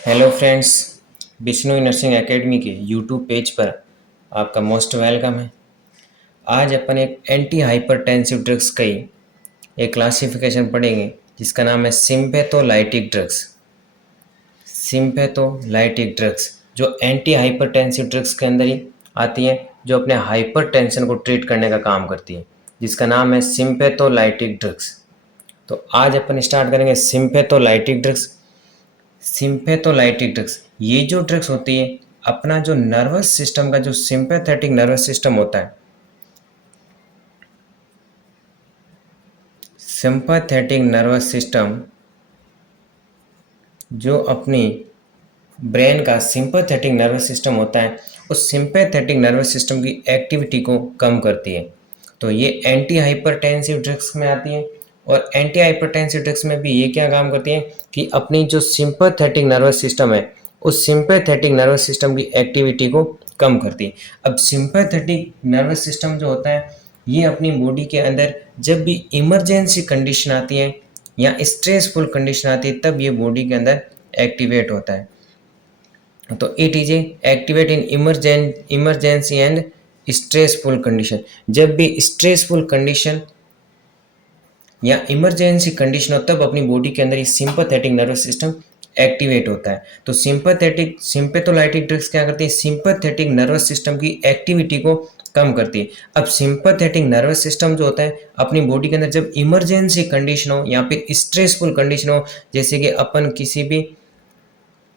Hello friends, Bishnoi nursing academy के YouTube page पर आपका मोस्ट वेलकम है। आज अपन एक एंटी हाइपरटेंसिव ड्रग्स का ही एक क्लासिफिकेशन पढ़ेंगे जिसका नाम है सिम्पैथोलाइटिक ड्रग्स। सिम्पैथोलाइटिक ड्रग्स जो एंटी हाइपरटेंसिव ड्रग्स के अंदर ही आती है, जो अपने हाइपरटेंशन को ट्रीट करने का काम करती है, जिसका नाम है सिम्पैथोलाइटिक ड्रग्स। तो आज अपन स्टार्ट करेंगे सिम्पैथोलाइटिक ड्रग्स। सिम्पैथोलाइटिक ड्रग्स, ये जो ड्रग्स होती है, अपना जो नर्वस सिस्टम का जो सिंपैथेटिक नर्वस सिस्टम होता है, सिंपैथेटिक नर्वस सिस्टम जो अपनी ब्रेन का सिंपैथेटिक नर्वस सिस्टम होता है, उस सिंपैथेटिक नर्वस सिस्टम की एक्टिविटी को कम करती है। तो ये एंटी हाइपरटेंसिव ड्रग्स में आती है। और एंटी हाइपरटेंसिव ड्रग्स में भी ये क्या काम करती है कि अपनी जो सिंपैथेटिक नर्वस सिस्टम है, उस सिंपैथेटिक नर्वस सिस्टम की एक्टिविटी को कम करती है। अब सिंपैथेटिक नर्वस सिस्टम जो होता है, ये अपनी बॉडी के अंदर जब भी इमरजेंसी कंडीशन आती है या स्ट्रेसफुल कंडीशन आती है, तब ये बॉडी के अंदर एक्टिवेट होता है। तो it is activate in emergency and stressful condition. जब भी स्ट्रेसफुल कंडीशन या इमरजेंसी कंडीशन हो, तब अपनी बॉडी के अंदर ये सिंपैथेटिक नर्वस सिस्टम एक्टिवेट होता है। तो सिंपैथोलाइटिक ड्रग्स क्या करती है, सिंपैथेटिक नर्वस सिस्टम की एक्टिविटी को कम करती है। अब सिंपैथेटिक नर्वस सिस्टम जो होता है, अपनी बॉडी के अंदर जब इमरजेंसी कंडीशन हो या फिर स्ट्रेसफुल कंडीशन हो, जैसे कि अपन किसी भी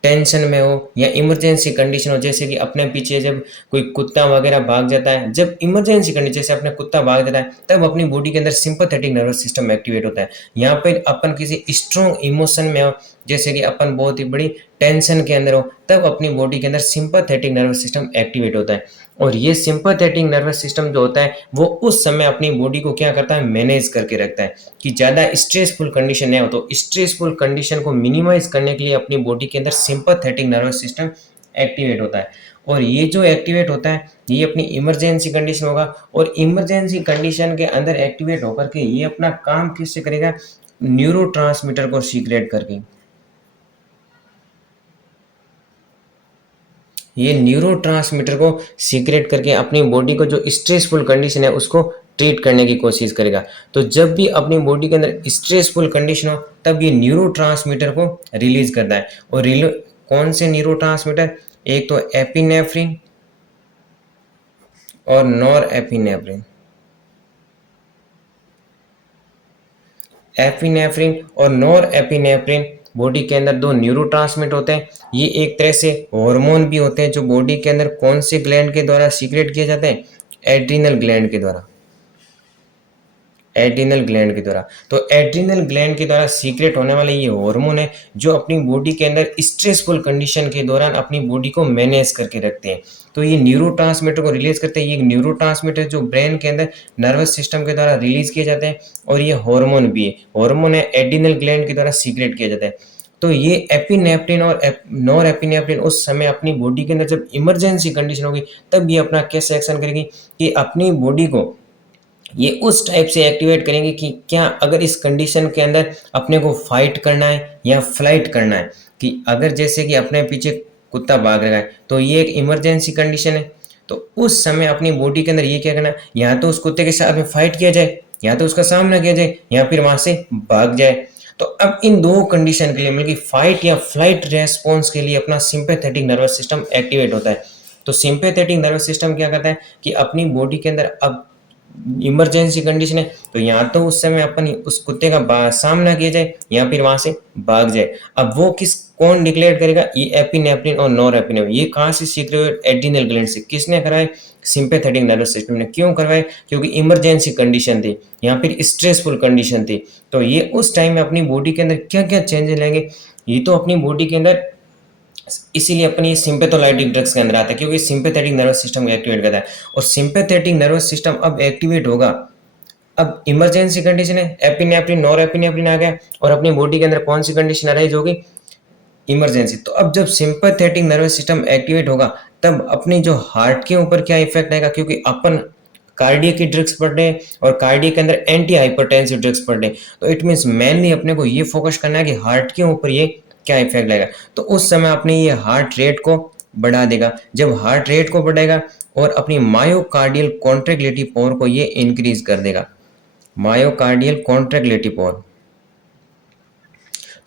टेंशन में हो या इमरजेंसी कंडीशन हो, जैसे कि अपने पीछे जब कोई कुत्ता वगैरह भाग जाता है, जब इमरजेंसी कंडीशन जैसे अपने कुत्ता भाग जाता है, तब अपनी बॉडी के अंदर सिंपैथेटिक नर्वस सिस्टम एक्टिवेट होता है। यहाँ पर अपन किसी स्ट्रॉन्ग इमोशन में हो, जैसे कि अपन बहुत ही बड़ी टेंशन के अंदर हो, तब अपनी बॉडी के अंदर सिंपैथेटिक नर्वस सिस्टम एक्टिवेट होता है। और ये सिंपैथेटिक नर्वस सिस्टम जो होता है, वो उस समय अपनी बॉडी को क्या करता है, मैनेज करके रखता है कि ज़्यादा स्ट्रेसफुल कंडीशन नहीं हो। तो स्ट्रेसफुल कंडीशन को मिनिमाइज करने के लिए अपनी बॉडी के अंदर सिंपैथेटिक नर्वस सिस्टम एक्टिवेट होता है। और ये जो एक्टिवेट होता है, ये अपनी इमरजेंसी कंडीशन होगा, और इमरजेंसी कंडीशन के अंदर एक्टिवेट होकर के ये अपना काम किससे करेगा, न्यूरोट्रांसमीटर को सीक्रेट करके। ये न्यूरोट्रांसमीटर को सीक्रेट करके अपनी बॉडी को जो स्ट्रेसफुल कंडीशन है उसको ट्रीट करने की कोशिश करेगा। तो जब भी अपनी बॉडी के अंदर स्ट्रेसफुल कंडीशन हो, तब ये न्यूरोट्रांसमीटर को रिलीज करता है। और कौन से न्यूरोट्रांसमीटर, एक तो एपिनेफ्रिन और नॉर एपिनेफ्रिन। एपिनेफ्रिन और नॉर एपिनेफ्रिन बॉडी के अंदर दो न्यूरोट्रांसमिट होते हैं। ये एक तरह से हार्मोन भी होते हैं जो बॉडी के अंदर कौन से ग्लैंड के द्वारा सीक्रेट किए जाते हैं, एड्रिनल ग्लैंड के द्वारा। एड्रिनल ग्लैंड के द्वारा, तो एड्रिनल ग्लैंड के द्वारा सीक्रेट होने वाले ये हार्मोन है जो अपनी बॉडी के अंदर स्ट्रेसफुल कंडीशन के दौरान अपनी बॉडी को मैनेज करके रखते हैं। तो ये न्यूरोट्रांसमीटर को रिलीज करते हैं। ये न्यूरोट्रांसमीटर जो ब्रेन के अंदर नर्वस सिस्टम के द्वारा रिलीज किए जाते हैं, और ये हार्मोन भी है, हार्मोन है एड्रिनल ग्लैंड के द्वारा सीक्रेट किया जाता है। तो ये एपिनेफ्रिन और नॉर एपिनेफ्रिन उस समय अपनी बॉडी के अंदर जब इमरजेंसी कंडीशन होगी, तब ये अपना कैसे एक्शन करेगी कि अपनी बॉडी को ये उस टाइप से एक्टिवेट करेंगे कि क्या अगर इस कंडीशन के अंदर अपने को फाइट करना है या फ्लाइट करना है, कि अगर जैसे कि अपने पीछे कुत्ता भाग रहा है, तो ये एक इमरजेंसी कंडीशन है। तो उस समय अपनी बॉडी के अंदर ये क्या करना है, या तो उस कुत्ते के साथ में फाइट किया जाए, या तो उसका सामना किया जाए, या फिर वहां से भाग जाए। तो अब इन दो कंडीशन के लिए मतलब कि फाइट या फ्लाइट रेस्पॉन्स के लिए अपना सिंपैथेटिक नर्वस सिस्टम एक्टिवेट होता है। तो सिंपैथेटिक नर्वस सिस्टम क्या करता है कि अपनी बॉडी के अंदर अब इमरजेंसी कंडीशन है, तो या तो उस समय अपन उस कुत्ते का सामना किया जाए या फिर वहां से भाग जाए। अब वो कौन डिक्लेयर करेगा, ये एपिनेफ्रिन और नॉर एपिनेफ्रिन। ये कहाँ से सीक्रेट, एड्रिनल ग्लैंड से। किसने कराए, सिंपैथेटिक नर्वस सिस्टम ने। क्यों करवाए, क्योंकि इमरजेंसी कंडीशन थी या फिर स्ट्रेसफुल कंडीशन थी। तो ये उस टाइम में अपनी बॉडी के अंदर क्या क्या चेंजेस लाएंगे, ये तो अपनी बॉडी के अंदर, इसीलिए अपनी सिंपैथोलाइटिक ड्रग्स के अंदर आता है, क्योंकि सिंपैथेटिक नर्वस सिस्टम को एक्टिवेट करता है। और सिंपैथेटिक नर्वस सिस्टम अब एक्टिवेट होगा, अब इमरजेंसी कंडीशन है, एपिनेफ्रिन नॉर एपिनेफ्रिन आ गया, और अपनी बॉडी के अंदर कौन सी कंडीशन अराइज होगी, इमरजेंसी। तो अब जब सिंपैथेटिक नर्वस सिस्टम एक्टिवेट होगा, तब अपनी जो हार्ट के ऊपर क्या इफेक्ट आएगा, क्योंकि अपन कार्डियक की ड्रग्स पढ़ रहे हैं और कार्डियक के अंदर एंटी हाइपरटेंसिव ड्रग्स पढ़ रहे हैं। तो इट मीन्स मेनली अपने को ये फोकस करना है कि हार्ट के ऊपर ये क्या इफेक्ट लाएगा? तो उस समय अपने ये हार्ट रेट को बढ़ा देगा। जब हार्ट रेट को बढ़ाएगा और अपनी मायोकार्डियल कॉन्ट्रैक्टिलिटी पावर को ये इंक्रीज कर देगा। मायोकार्डियल कॉन्ट्रैक्टिलिटी पावर,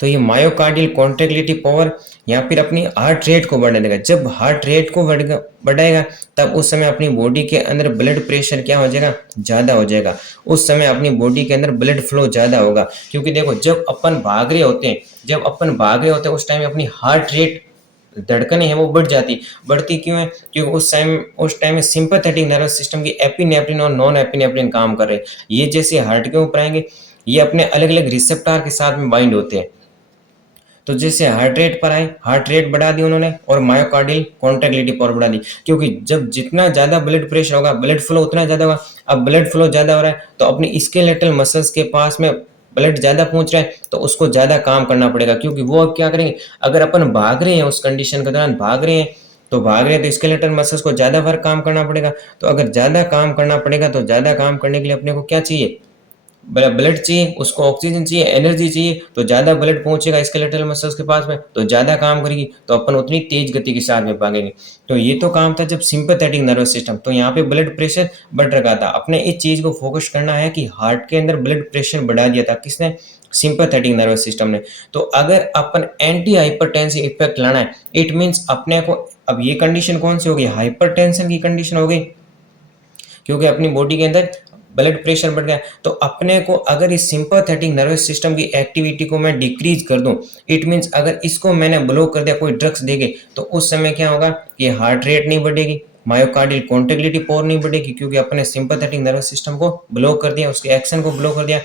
तो ये मायोकार्डियल कॉन्ट्रैक्टिलिटी पावर या फिर अपनी हार्ट रेट को बढ़ा देगा। जब हार्ट रेट को बढ़ाएगा तब उस समय अपनी बॉडी के अंदर ब्लड प्रेशर क्या हो जाएगा? ज़्यादा हो जाएगा। उस समय अपनी बॉडी के अंदर ब्लड फ्लो ज़्यादा होगा, क्योंकि देखो जब अपन भाग रहे होते हैं, उस टाइम अपनी हार्ट रेट, धड़कनें हैं वो बढ़ती क्यों है? क्योंकि उस टाइम में सिंपैथेटिक नर्वस सिस्टम की एपिनेफ्रिन और नॉन एपिनेफ्रिन काम कर रहे हैं। ये जैसे हार्ट के ऊपर आएंगे, ये अपने अलग अलग रिसेप्टर के साथ में बाइंड होते हैं। तो जैसे हार्ट रेट पर आए, हार्ट रेट बढ़ा दी उन्होंने और मायोकार्डियल कॉन्ट्रैक्टिलिटी पावर बढ़ा दी, क्योंकि जब जितना ज्यादा ब्लड प्रेशर होगा ब्लड फ्लो उतना ज्यादा होगा। अब ब्लड फ्लो ज्यादा हो रहा है तो अपनी स्केलेटल मसल्स के पास में ब्लड ज्यादा पहुंच रहा है, तो उसको ज्यादा काम करना पड़ेगा, क्योंकि वो अब क्या करेंगे? अगर अपन भाग रहे हैं, उस कंडीशन के दौरान भाग रहे हैं तो स्केलेटल मसल्स को ज्यादा बार काम करना पड़ेगा। तो अगर ज्यादा काम करना पड़ेगा तो ज्यादा काम करने के लिए अपने को क्या चाहिए? ब्लड चाहिए, उसको ऑक्सीजन चाहिए, एनर्जी चाहिए। तो ज़्यादा ब्लड पहुंचेगा स्केलेटल मसल्स के पास में तो ज़्यादा काम करेगी, तो अपन उतनी तेज गति के साथ में भागेंगे। तो ये तो काम था जब सिंपैथेटिक नर्वस सिस्टम, तो यहाँ पे ब्लड प्रेशर बढ़ रखा था। अपने इस चीज़ को फोकस करना है कि हार्ट के अंदर ब्लड प्रेशर बढ़ा दिया था किसने? सिंपैथेटिक नर्वस सिस्टम ने। तो अगर अपन एंटी हाइपरटेंसिव इफेक्ट लाना है, इट मीन्स अपने को, अब ये कंडीशन कौन सी होगी? हाइपरटेंशन की कंडीशन हो गई, क्योंकि अपनी बॉडी के अंदर ब्लड प्रेशर बढ़ गया। तो अपने को अगर इस सिंपैथेटिक नर्वस सिस्टम की एक्टिविटी को मैं डिक्रीज कर दूं, इट मींस अगर इसको मैंने ब्लॉक कर दिया, कोई ड्रग्स देगे, तो उस समय क्या होगा कि हार्ट रेट नहीं बढ़ेगी, मायोकार्डियल कॉन्ट्रैक्टिलिटी पावर नहीं बढ़ेगी, क्योंकि अपने सिंपैथेटिक नर्वस सिस्टम को ब्लॉक कर दिया, उसके एक्शन को ब्लॉक कर दिया।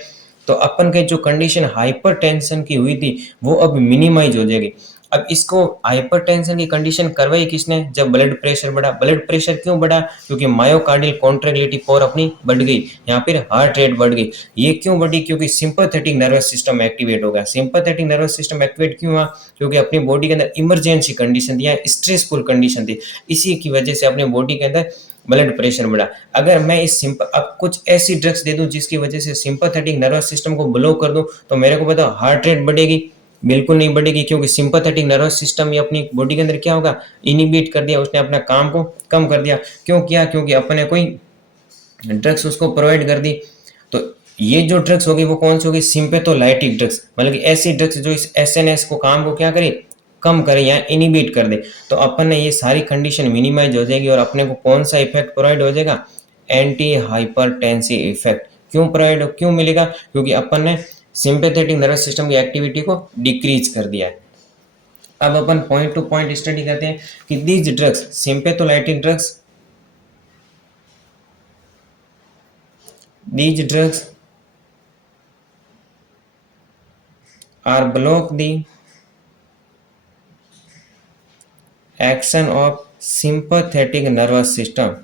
तो अपन के जो कंडीशन हाइपरटेंशन की हुई थी वो अब मिनिमाइज हो जाएगी। अब इसको हाइपरटेंशन की कंडीशन करवाई किसने? जब ब्लड प्रेशर बढ़ा। ब्लड प्रेशर क्यों बढ़ा? क्योंकि मायोकार्डियल कॉन्ट्रैक्टिलिटी पावर अपनी बढ़ गई, या फिर हार्ट रेट बढ़ गई। ये क्यों बढ़ी? क्योंकि सिंपैथेटिक नर्वस सिस्टम एक्टिवेट हो गया। सिंपैथेटिक नर्वस सिस्टम एक्टिवेट क्यों हुआ? क्योंकि अपनी बॉडी के अंदर इमरजेंसी कंडीशन थी या स्ट्रेसफुल कंडीशन थी, इसी की वजह से अपने बॉडी के अंदर ब्लड प्रेशर बढ़ा। अगर मैं अब कुछ ऐसी ड्रग्स दे दूं जिसकी वजह से सिंपैथेटिक नर्वस सिस्टम को ब्लॉक कर दूं, तो मेरे को बताओ हार्ट रेट बढ़ेगी? बिल्कुल नहीं बढ़ेगी, क्योंकि सिंपैथेटिक नर्वस सिस्टम ये अपनी बॉडी के अंदर क्या होगा? इनिबिट कर दिया, उसने अपना काम को कम कर दिया। क्यों किया? क्योंकि अपने कोई ड्रग्स उसको प्रोवाइड कर दी। तो ये जो ड्रग्स होगी वो कौन सी होगी? सिंपैथोलाइटिक ड्रग्स, मतलब कि ऐसी ड्रग्स जो इस एसएनएस को काम को क्या करे? कम करे या इनिबिट कर दे। तो अपन ने ये सारी कंडीशन मिनिमाइज हो जाएगी और अपने को कौन सा इफेक्ट प्रोवाइड हो जाएगा? Anti hypertensive effect. क्यों मिलेगा? क्योंकि अपन ने सिंपैथेटिक नर्वस सिस्टम की एक्टिविटी को डिक्रीज कर दिया है। अब अपन पॉइंट टू पॉइंट स्टडी करते हैं कि these drugs, sympatholytic drugs, these drugs are block the action of sympathetic nervous system।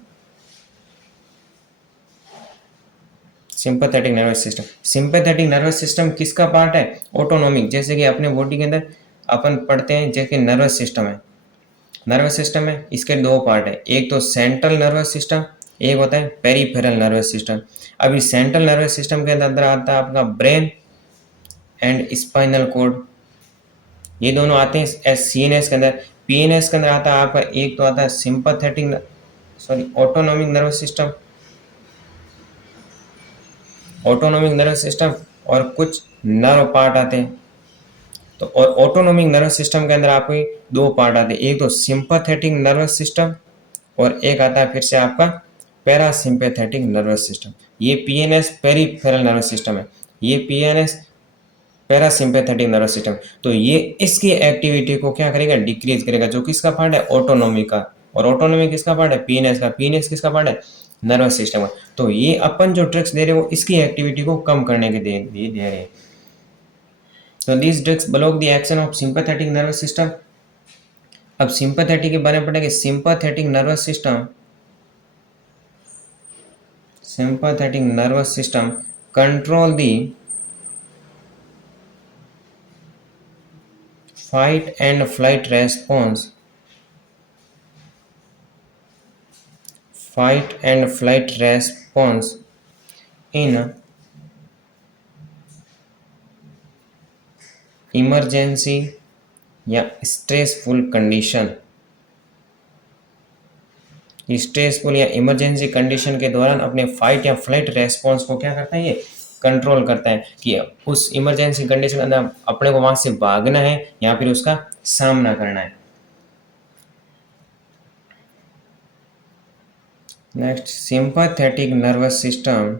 Sympathetic nervous system किसका पार्ट है? ऑटोनॉमिक। जैसे कि अपने बॉडी के अंदर अपन पढ़ते हैं जैसे नर्वस सिस्टम है, इसके दो पार्ट है, एक तो सेंट्रल नर्वस सिस्टम, एक होता है पेरिफेरल नर्वस सिस्टम। अभी सेंट्रल नर्वस सिस्टम के अंदर आता है आपका ब्रेन एंड स्पाइनल कॉर्ड, ये दोनों आते हैं सीएनएस के अंदर। पीएनएस के अंदर आता है आपका, एक तो आता है ऑटोनॉमिक नर्वस सिस्टम और कुछ नर्व पार्ट आते हैं। तो और ऑटोनॉमिक नर्वस सिस्टम के अंदर आपके दो पार्ट आते हैं, एक तो सिंपैथेटिक नर्वस सिस्टम और एक आता है फिर से आपका पैरासिम्पैथेटिक नर्वस सिस्टम। ये पीएनएस पेरिफेरल नर्वस सिस्टम है, ये पीएनएस पैरासिम्पैथेटिक नर्वस सिस्टम। तो ये इसकी एक्टिविटी को क्या करेगा? डिक्रीज करेगा। जो किसका पार्ट है? ऑटोनॉमी का। और ऑटोनॉमी किसका पार्ट है? पीएनएस का। पीएनएस किसका पार्ट है? नर्वस सिस्टम का। तो ये अपन जो ड्रग्स दे रहे हैं वो इसकी एक्टिविटी को कम करने के लिए दे रहे हैं। तो these drugs block the action of sympathetic nervous system। अब सिंपैथेटिक के बारे में पढ़ेंगे। Sympathetic nervous system control the fight and flight response, in emergency या स्ट्रेसफुल कंडीशन, स्ट्रेसफुल या इमरजेंसी कंडीशन के दौरान अपने फाइट या फ्लाइट रेस्पॉन्स को क्या करता है, ये कंट्रोल करता है कि उस इमरजेंसी कंडीशन के अंदर अपने को वहां से भागना है या फिर उसका सामना करना है। Next, sympathetic nervous system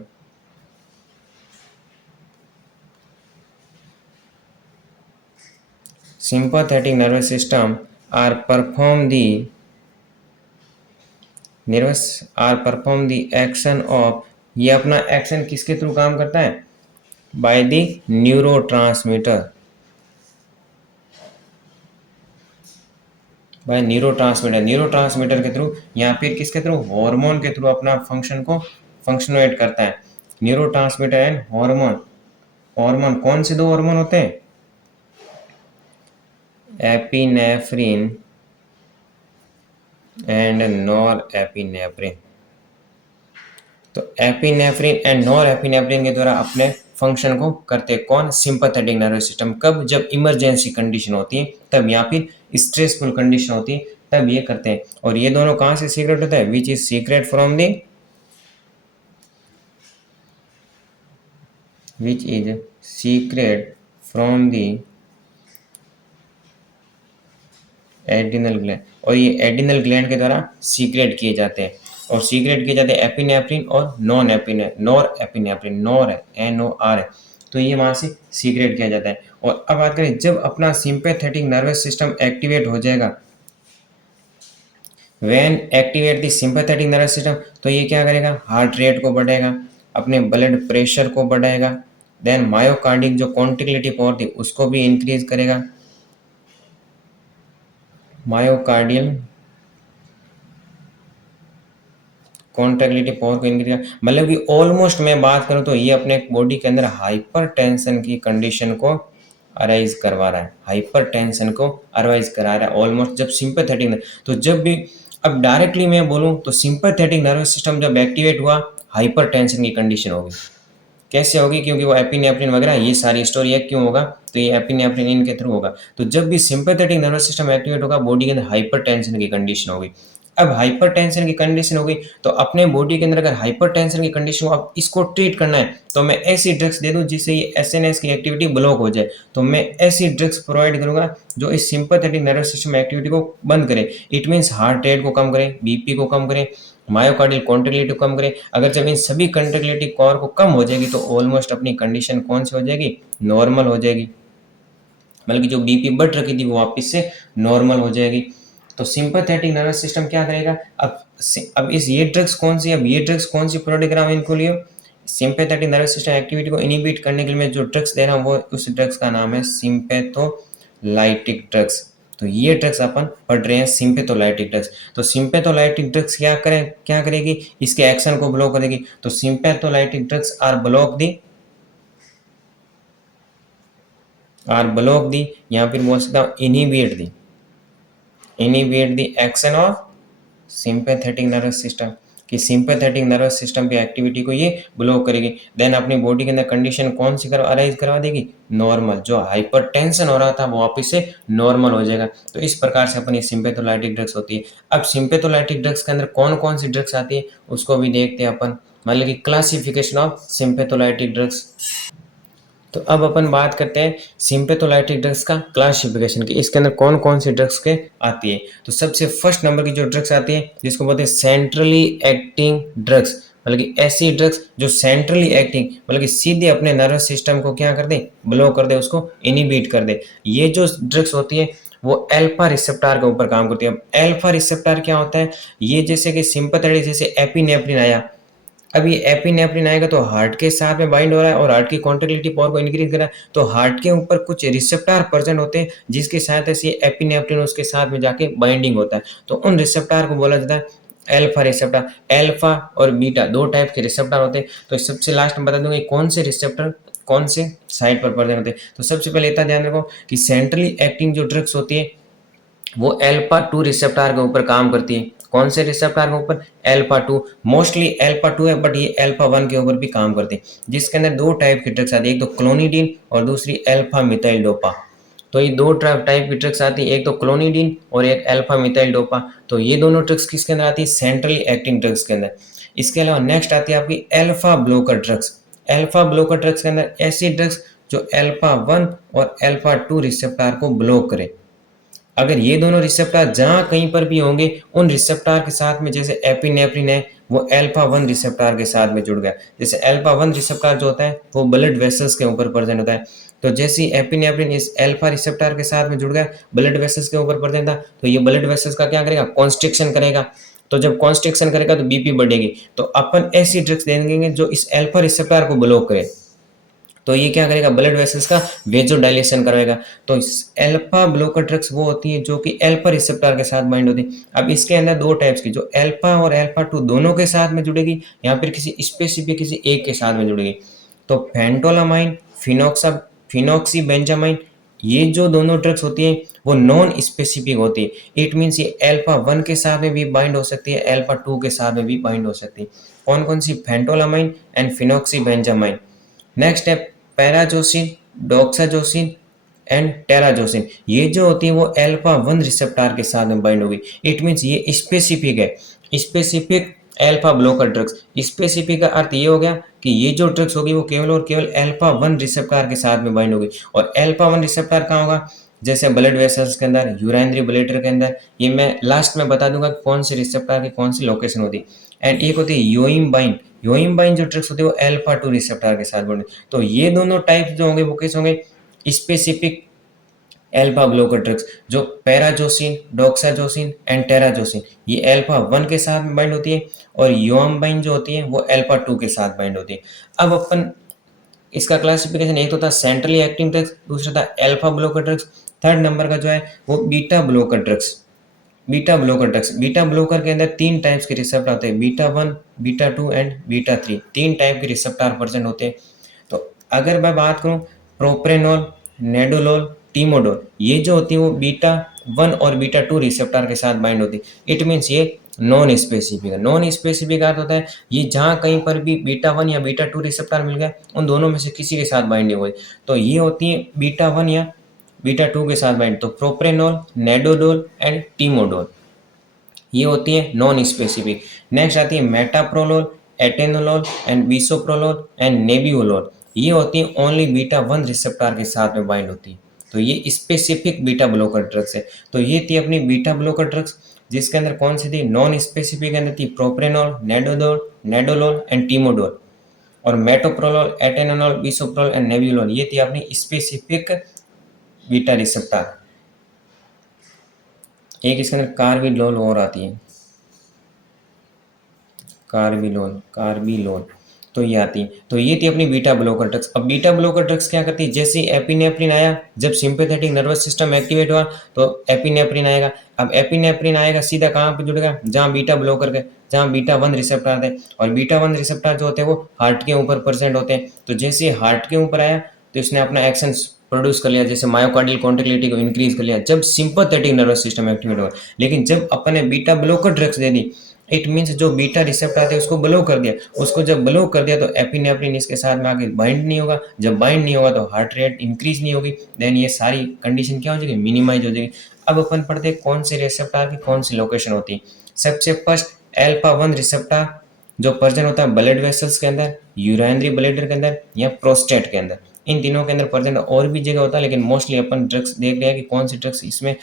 sympathetic nervous system are perform the nervous are perform the action of, ये अपना एक्शन किसके थ्रू काम करता है, by the neurotransmitter, by neurotransmitter, neurotransmitter के थ्रू या फिर किसके थ्रू, हार्मोन के थ्रू अपना फंक्शन को फंक्शनुएट करता है। न्यूरोट्रांसमीटर एंड हार्मोन, हार्मोन कौन से दो हार्मोन होते हैं, एपिनेफ्रिन एंड नॉर एपिनेफ्रिन। तो एपिनेफ्रिन एंड नॉर एपिनेफ्रिन के द्वारा अपने फंक्शन को करते हैं कौन, सिंपैथेटिक नर्वस सिस्टम। कब, जब इमरजेंसी कंडीशन होती है तब, या फिर स्ट्रेसफुल कंडीशन होती है तब ये करते हैं। और ये दोनों कहाँ से सीक्रेट होता है, which is secret from the, which is secret from the adrenal gland, और ये एड्रिनल ग्लैंड के द्वारा सीक्रेट किए जाते हैं। और सीक्रेट किए जाते हैं एपिनेफ्रिन और नॉन एपिने नॉर एपिनेफ्रिन, नॉर है, NOR है, तो ये वहाँ से सीक्रेट किया जाता है। और अब बात करें, जब अपना सिंपैथेटिक नर्वस सिस्टम एक्टिवेट हो जाएगा, when activate the sympathetic nervous system, तो ये क्या करेगा, हार्ट रेट को बढ़ाएगा, अपने ब्लड प्रेशर को बढ़ाएगा, देन मायोकार्डिक जो कॉन्ट्रिक्टिलिटी पावर थी उसको भी इंक्रीज करेगा, मायोकार्डियल कॉन्ट्रैक्टिलिटी पावर को इंक्रीज, मतलब कि ऑलमोस्ट मैं बात करूं तो ये अपने बॉडी के अंदर हाइपर टेंशन की कंडीशन को अराइज करवा रहा है, हाइपर टेंशन को अराइज करा रहा है ऑलमोस्ट, जब सिंपैथेटिक। तो जब भी, अब डायरेक्टली मैं बोलूं तो सिंपैथेटिक नर्वस सिस्टम जब एक्टिवेट हुआ, हाइपर टेंशन की कंडीशन होगी। कैसे होगी, क्योंकि वो एपिनेफ्रिन वगैरह ये सारी स्टोरी है, क्यों होगा, तो ये एपिनेफ्रिन इनके थ्रू होगा। तो जब भी सिंपैथेटिक नर्वस सिस्टम एक्टिवेट होगा, बॉडी के अंदर हाइपर टेंशन की कंडीशन होगी। अब हाइपर टेंशन की कंडीशन होगी तो अपने बॉडी के अंदर अगर हाइपर टेंशन की कंडीशन हो, अब इसको ट्रीट करना है तो मैं ऐसी ड्रग्स दे दूं जिससे ये एसएनएस की एक्टिविटी ब्लॉक हो जाए। तो मैं ऐसी ड्रग्स प्रोवाइड करूंगा जो इस सिंपैथेटिक नर्वस सिस्टम एक्टिविटी को बंद करे। इट मीन्स हार्ट रेट को कम करे, बीपी को कम करे, मायोकार्डियल कॉन्ट्रैक्टिलिटी को कम करे। अगर जब इन सभी कॉन्ट्रैक्टिलिटी पावर को कम हो जाएगी तो ऑलमोस्ट अपनी कंडीशन कौन सी हो जाएगी, नॉर्मल हो जाएगी, मतलब कि जो बीपी बढ़ रखी थी वो वापस से नॉर्मल हो जाएगी। तो सिंपैथेटिक नर्वस सिस्टम क्या करेगा, अब इस ये ड्रग्स कौन सी, अब ये ड्रग्स कौन सी प्रोडिग्राम इनको लियो, सिंपैथेटिक नर्वस सिस्टम एक्टिविटी को इनिबिट करने के लिए मैं जो ड्रग्स दे रहा हूँ वो उस ड्रग्स का नाम है सिंपैथोलाइटिक ड्रग्स। तो ये ड्रग्स अपन पढ़ रहे हैं सिंपैथोलाइटिक ड्रग्स। तो सिंपैथोलाइटिक ड्रग्स क्या करेगी, इसके एक्शन को ब्लॉक करेगी। तो सिंपैथोलाइटिक ड्रग्स ब्लॉक दी या फिर बोल सकता हूँ inhibit the action of sympathetic nervous system, कि सिंपैथेटिक नर्वस सिस्टम की एक्टिविटी को ये ब्लॉक करेगी। देन अपनी बॉडी के अंदर कंडीशन कौन सी अराइज करवा देगी, नॉर्मल, जो हाइपर टेंशन हो रहा था वो वापस से नॉर्मल हो जाएगा। तो इस प्रकार से अपनी सिंपैथोलाइटिक ड्रग्स होती है। अब सिंपैथोलाइटिक ड्रग्स के अंदर कौन कौन सी ड्रग्स आती है उसको भी देखते हैं अपन, मतलब कि क्लासिफिकेशन ऑफ सिंपैथोलाइटिक ड्रग्स। तो अब अपन बात करते हैं सिंपैथोलाइटिक ड्रग्स का क्लासिफिकेशन की, इसके अंदर कौन कौन सी ड्रग्स के आती है। तो सबसे फर्स्ट नंबर की जो ड्रग्स आती है जिसको बोलते हैं सेंट्रली एक्टिंग ड्रग्स, मतलब कि ऐसी ड्रग्स जो सेंट्रली एक्टिंग, मतलब कि सीधे अपने नर्वस सिस्टम को क्या कर दे, ब्लॉक कर दे, उसको इनिबिट कर दे। ये जो ड्रग्स होती है वो अल्फा रिसेप्टर के ऊपर काम करती है। अब अल्फा रिसेप्टर क्या होता है, ये जैसे कि सिंपैथेटिक, जैसे एपिनेफ्रिन आया, अब ये एपिनेफ्रिन आएगा तो हार्ट के साथ में बाइंड हो रहा है और हार्ट की कॉन्ट्रैक्टिलिटी पावर को इंक्रीज कर रहा है। तो हार्ट के ऊपर कुछ रिसेप्टर प्रेजेंट होते हैं जिसकी सहायता से एपिनेफ्रिन उसके साथ में जाके बाइंडिंग होता है। तो उन रिसेप्टर को बोला जाता है अल्फा रिसेप्टर। अल्फा और बीटा दो टाइप के रिसेप्टर होते हैं। तो सबसे लास्ट में बता दूंगा कौन से रिसेप्टर कौन से साइड पर प्रेजेंट होते हैं। तो सबसे पहले इतना ध्यान रखो कि सेंट्रली एक्टिंग जो ड्रग्स होती है वो अल्फा 2 रिसेप्टर के ऊपर काम करती है। कौन से रिसेप्टर के ऊपर, अल्फा 2, मोस्टली अल्फा 2 है बट ये अल्फा 1 के ऊपर भी काम करती है, जिसके अंदर दो टाइप की ड्रग्स आती है, एक तो क्लोनिडीन और दूसरी अल्फा मिथाइल डोपा। तो ये 2 टाइप की ड्रग्स आती है, एक तो क्लोनिडीन और एक अल्फा मिथाइल डोपा। तो ये दोनों ड्रग्स किसके अंदर आती है? सेंट्रली एक्टिंग ड्रग्स के अंदर। इसके अलावा नेक्स्ट आती है आपकी alpha blocker drugs. Alpha blocker drugs के अंदर ऐसी ड्रग्स जो अल्फा 1 और अल्फा 2 रिसेप्टर को ब्लॉक करे। अगर ये दोनों रिसेप्टर जहाँ कहीं पर भी होंगे, उन रिसेप्टर के साथ में जैसे एपिनेफ्रिन है, वो अल्फा 1 रिसेप्टर के साथ में जुड़ गया। जैसे अल्फा 1 रिसेप्टर जो होता है वो ब्लड वेसल्स के ऊपर प्रेजेंट होता है। तो जैसे ही एपिनेफ्रिन इस अल्फा रिसेप्टर के साथ में जुड़ गया, ब्लड वेसल्स के ऊपर प्रेजेंट था, तो ये ब्लड वेसल्स का क्या करेगा? कॉन्स्ट्रिक्शन करेगा। तो जब कॉन्स्ट्रिक्शन करेगा तो बीपी बढ़ेगी। तो अपन ऐसी ड्रग्स देंगे जो इस अल्फा रिसेप्टर को ब्लॉक करे। तो ये क्या करेगा? ब्लड वेसल्स का वेजो डायलेशन करवाएगा। तो अल्फा ब्लॉकर ड्रग्स वो होती है जो कि अल्फा रिसेप्टर के साथ बाइंड होती है। अब इसके अंदर दो टाइप्स की, जो अल्फा और अल्फा 2 दोनों के साथ में जुड़ेगी, या फिर किसी स्पेसिफिक किसी एक के साथ में जुड़ेगी। तो फेंटोलामाइन, फिनॉक्सीबेंजामाइन, ये जो दोनों ड्रग्स होती है वो नॉन स्पेसिफिक होती है। इट मीन्स ये अल्फा 1 के साथ में भी बाइंड हो सकती है, अल्फा 2 के साथ में भी बाइंड हो सकती है। कौन कौन सी? Phentolamine and phenoxybenzamine. नेक्स्ट है पैराजोसिन, डॉक्साजोसिन एंड टेराजोसिन। ये जो होती है वो अल्फा 1 रिसेप्टर के साथ में बाइंड होगी। इट मीन्स ये स्पेसिफिक है, specific alpha blocker drugs. Specific का अर्थ ये हो गया कि ये जो ड्रग्स होगी वो केवल और केवल अल्फा 1 रिसेप्टर के साथ में बाइंड होगी। और अल्फा 1 रिसेप्टर कहाँ होगा? जैसे ब्लड वेसल्स के अंदर, यूरिनरी ब्लैडर के अंदर। ये मैं लास्ट में बता दूंगा कौन सी रिसेप्टर की कौन सी लोकेशन होती है। एंड एक होती है योइम्बाइन। योइम्बाइन जो ड्रग्स होती है वो अल्फा 2 रिसेप्टर के साथ बने। तो ये दोनों टाइप जो होंगे वो किस होंगे? स्पेसिफिक अल्फा ब्लॉकर ड्रग्स, जो पैराजोसिन, डॉक्साजोसिन एंड टेराजोसिन, ये अल्फा 1 के साथ बाइंड होती है, और योम्बाइन जो होती है वो अल्फा 2 के साथ बाइंड होती है। अब अपन इसका क्लासिफिकेशन, एक तो था सेंट्रली एक्टिंग ड्रग्स, दूसरा था alpha blocker drugs, third number का जो है वो beta blocker drugs. Beta blocker drugs, beta blocker के अंदर 3 टाइप्स के रिसेप्टर आते हैं, beta 1, beta 2 and beta 3। 3 type के रिसेप्टर प्रेजेंट होते हैं। तो अगर मैं बात करूं प्रोप्रेनॉल, नेडोलोल, टीमोडोल, ये जो होती है वो बीटा 1 और बीटा 2 रिसेप्टर के साथ बाइंड होती है। इट मीन्स ये नॉन स्पेसिफिक है। नॉन स्पेसिफिक अर्थ होता है ये जहाँ कहीं पर भी बीटा 1 या बीटा 2 रिसेप्टर मिल गया, उन दोनों में से किसी के साथ बाइंडिंग हुई, तो ये होती है बीटा 1 या बीटा 2 के साथ बाइंड। तो प्रोप्रेनॉल, नेडोडोल एंड टीमोडोल, ये होती है नॉन स्पेसिफिक। नेक्स्ट आती है मेटाप्रोलोल, atenolol and bisoprolol and nebivolol, ये होती है ओनली बीटा 1 रिसेप्टर के साथ में बाइंड होती है। तो ये स्पेसिफिक बीटा ब्लॉकर ड्रग्स है। तो ये थी अपनी बीटा ब्लॉकर ड्रग्स, जिसके अंदर कौन सी थी? नॉन स्पेसिफिक के अंदर थी प्रोप्रेनॉल, नेडोडोल, नेडोलोल एंड टीमोडोल। और metoprolol, atenolol, bisoprolol and nebivolol, ये थी अपनी स्पेसिफिक बीटा रिसेप्टर। एक इसके अंदर कार्बिलोल और आती है, कार्बिलोल, तो ये आती है। तो ये थी अपनी बीटा ब्लॉकर ड्रग्स। अब बीटा ब्लॉकर ड्रग्स क्या करती है? जैसे एपिनेफ्रिन आया, जब सिंपैथेटिक नर्वस सिस्टम एक्टिवेट हुआ तो एपिनेफ्रिन आएगा। अब एपिनेफ्रिन आएगा सीधा कहाँ पे जुड़ेगा? जहाँ बीटा ब्लॉकर के, जहाँ बीटा 1 रिसेप्टर थे। और बीटा 1 रिसेप्टर जो होते हैं वो हार्ट के ऊपर प्रेजेंट होते हैं। तो जैसे हार्ट के ऊपर आया तो इसने अपना एक्शन प्रोड्यूस कर लिया, जैसे मायोकार्डियल कॉन्ट्रैक्टिलिटी को इंक्रीज कर लिया जब सिंपैथेटिक नर्वस सिस्टम एक्टिवेट हुआ। लेकिन जब अपन ने beta blocker drugs they the, it means जो बीटा रिसेप्टर थे उसको ब्लॉक कर दिया। उसको जब ब्लॉक कर दिया तो एपिनेफ्रिन इसके साथ में आगे बाइंड नहीं होगा। जब बाइंड नहीं होगा तो हार्ट रेट इंक्रीज नहीं होगी, देन ये सारी कंडीशन क्या हो जाएगी? मिनिमाइज हो जाएगी। अब अपन पढ़ते हैं कौन से रिसेप्टर की कौन सी लोकेशन होती है। सबसे फर्स्ट अल्फा 1 रिसेप्टर जो प्रेजेंट होता है ब्लड वेसल्स के अंदर, यूरिनरी ब्लैडर के अंदर या प्रोस्टेट के अंदर। इन तीनों के अंदर प्रेजेंट और भी जगह होता है, लेकिन मोस्टली अपन ड्रग्स देख रहे हैं कि कौन सी ड्रग्स इसमें,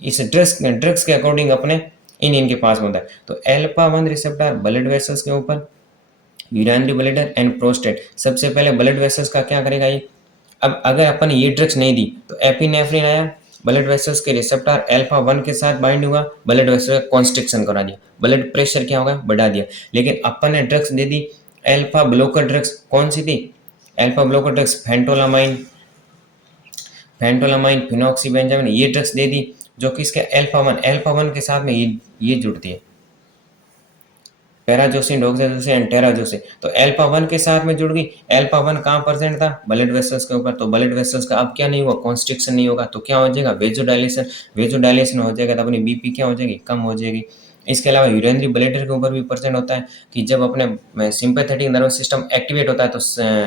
इस ड्रग्स के अकॉर्डिंग अपने इनके पास होता है। तो अल्फा 1 रिसेप्टर ब्लड वेसल्स के ऊपर, यूरिनरी ब्लैडर एंड प्रोस्टेट। सबसे पहले ब्लड वेसल्स का क्या करेगा ये? अब अगर अपन ये ड्रग्स नहीं दी तो एपिनेफ्रिन आया, ब्लड वेसल्स के रिसेप्टर अल्फा 1 के साथ बाइंड हुआ, ब्लड वेसल कॉन्स्ट्रिक्शन करा दिया, ब्लड प्रेशर क्या होगा? बढ़ा दिया। लेकिन अपन ने drugs they the alpha blocker drugs, कौन सी थी? अल्फा ब्लॉकर ड्रग्स फेंटोलामाइन, फिनॉक्सीबेंजामिन, ये ड्रग्स दे दी जो कि इसके अल्फा 1 के साथ में ये जुड़ती है, पैराजोसिन, डॉक्साजोसिन एंड टेराजोसिन। तो अल्फा 1 के साथ में जुड़ गई। अल्फा 1 कहाँ प्रेजेंट था? ब्लड वेसल्स के ऊपर। तो ब्लड वेसल्स का अब क्या नहीं हुआ? कॉन्स्ट्रिक्शन नहीं होगा, तो क्या हो जाएगा? वेजोडाइलेशन। वेजोडाइलेशन हो जाएगा तो अपनी बीपी क्या हो जाएगी? कम हो जाएगी। इसके अलावा यूरिनरी ब्लैडर के ऊपर भी प्रेजेंट होता है कि जब अपने सिंपैथेटिक नर्वस सिस्टम एक्टिवेट होता है तो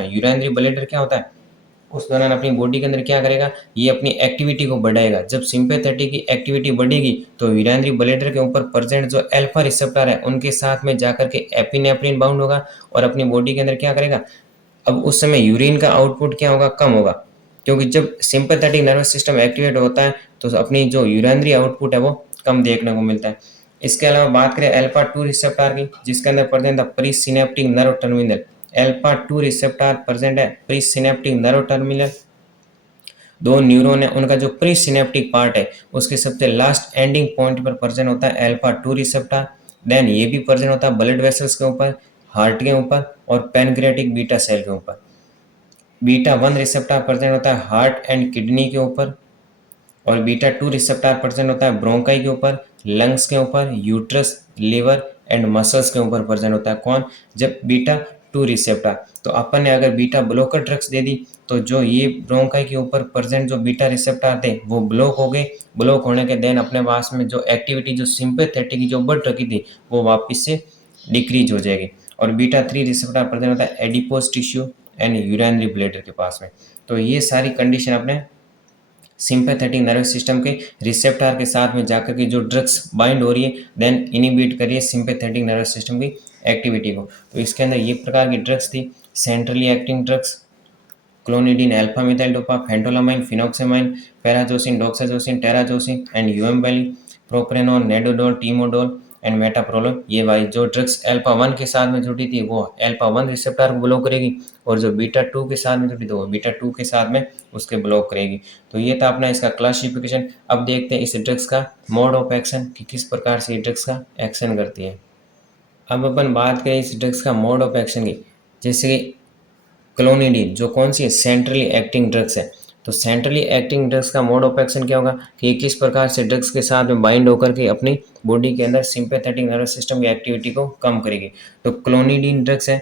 यूरिनरी ब्लैडर क्या होता है? उस दौरान अपनी बॉडी के अंदर क्या करेगा, ये अपनी एक्टिविटी को बढ़ाएगा। जब सिम्पैथेटिक की एक्टिविटी बढ़ेगी तो यूरिनरी ब्लैडर के ऊपर प्रेजेंट जो अल्फा रिसेप्टर है उनके साथ में जाकर के एपिनेफ्रिन बाउंड होगा और अपनी बॉडी के अंदर क्या करेगा, अब उस समय यूरिन का आउटपुट क्या होगा, कम होगा, क्योंकि जब सिंपैथेटिक नर्वस सिस्टम एक्टिवेट होता है तो अपनी जो यूरिनरी आउटपुट है वो कम देखने को मिलता है। इसके अलावा बात करें अल्फा 2 रिसेप्टर की, जिसके अंदर प्रेजेंट है pre synaptic nerve terminal. Alpha 2 receptor present है प्री सिनेप्टिक नर्व टर्मिनल। दो न्यूरॉन है, उनका जो प्री सिनेप्टिक पार्ट है उसके सबसे लास्ट एंडिंग पॉइंट पर प्रेजेंट होता है अल्फा 2 रिसेप्टर। देन ये भी प्रेजेंट होता है ब्लड वेसल्स के ऊपर, हार्ट के ऊपर और पैनक्रियाटिक बीटा सेल के ऊपर। बीटा 1 रिसेप्टर प्रेजेंट होता है हार्ट एंड किडनी के ऊपर और बीटा 2 रिसेप्टर प्रेजेंट होता है ब्रोंकाई के ऊपर, लंग्स के ऊपर, यूट्रस, लिवर एंड मसल्स के ऊपर प्रेजेंट होता है। कौन, जब बीटा 2 रिसेप्टर। तो अपन ने अगर बीटा ब्लॉकर ड्रग्स दे दी तो जो ये ब्रोंकाई के ऊपर प्रेजेंट जो बीटा रिसेप्टर थे वो ब्लॉक हो गए। ब्लॉक होने के देन अपने पास में जो एक्टिविटी जो सिंपैथेटिक की जो बढ़ रखी थी वो वापस से डिक्रीज हो जाएगी। और बीटा 3 रिसेप्टर प्रेजेंट होता है adipose tissue and urinary bladder के पास में। तो ये सारी कंडीशन अपने सिंपैथेटिक नर्वस सिस्टम के रिसेप्टर के साथ में जाकर के जो ड्रग्स बाइंड हो रही है देन इनिबिट कर रही है सिंपैथेटिक नर्वस सिस्टम की एक्टिविटी को। तो इसके अंदर ये प्रकार की ड्रग्स थी, centrally acting drugs, clonidine, alpha methyl dopa, phentolamine, phenoxamine, prazosin, doxazosin, terazosin and यूएमबेली, propranolol, nadolol, timolol and metoprolol. ये भाई जो ड्रग्स अल्फा 1 के साथ में जुड़ी थी वो अल्फा 1 रिसेप्टर को ब्लॉक करेगी और जो बीटा 2 के साथ में जुड़ी थी वो बीटा 2 के साथ में उसके ब्लॉक करेगी। तो ये था अपना इसका क्लासिफिकेशन। अब देखते हैं इस ड्रग्स का मोड ऑफ एक्शन कि किस प्रकार से ये ड्रग्स का एक्शन करती है। अब अपन बात करें इस ड्रग्स का मोड ऑफ एक्शन की, जैसे कि क्लोनिडीन जो कौन सी है, सेंट्रली एक्टिंग ड्रग्स है। तो सेंट्रली एक्टिंग ड्रग्स का मोड ऑफ एक्शन क्या होगा कि किस प्रकार से ड्रग्स के साथ में बाइंड होकर के अपनी बॉडी के अंदर सिंपैथेटिक नर्वस सिस्टम की एक्टिविटी को कम करेगी। तो क्लोनिडीन ड्रग्स है,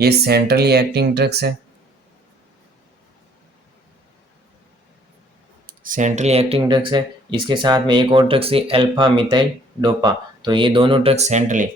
ये सेंट्रली एक्टिंग ड्रग्स है, सेंट्रली एक्टिंग ड्रग्स है। इसके साथ में एक और ड्रग्स है अल्फा मिथाइल डोपा। तो ये दोनों ड्रग्स सेंट्रली,